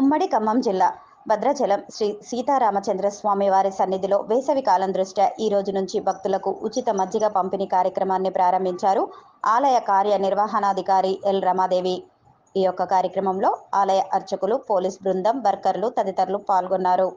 ఉమ్మడి ఖమ్మం జిల్లా భద్రాచలం శ్రీ సీతారామచంద్ర స్వామి వారి సన్నిధిలో వేసవి కాలం దృష్ట్యా ఈ రోజు నుంచి భక్తులకు ఉచిత మజ్జిగ పంపిణీ కార్యక్రమాన్ని ప్రారంభించారు ఆలయ కార్యనిర్వహణాధికారి ఎల్ రమాదేవి. ఈ యొక్క కార్యక్రమంలో ఆలయ అర్చకులు, పోలీస్ బృందం, వర్కర్లు తదితరులు పాల్గొన్నారు.